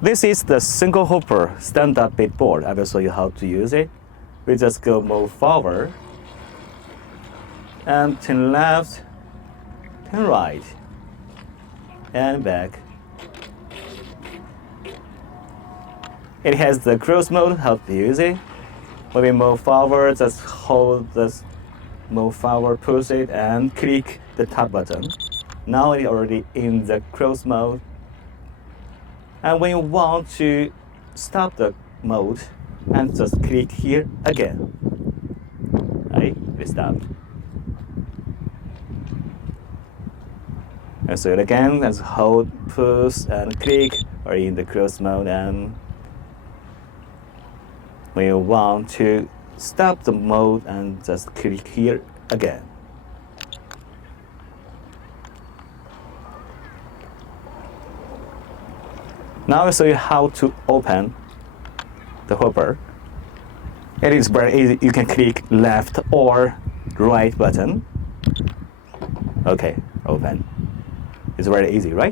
This is the single hopper stand-up bit board. I will show you how to use it. We just go move forward and turn left, turn right, and back. It has the cruise mode, how to use it. When we move forward, just hold this move forward, push it, and click the top button. Now it's already in the cruise mode. And when you want to stop the mode, and just click here again. Right, we stopped. And so it again, and hold, push, and click, or in the cruise mode. And when you want to stop the mode, and just click here again. Now I'll show you how to open the hopper. It is very easy. You can click left or right button. Okay, open. It's very easy, right?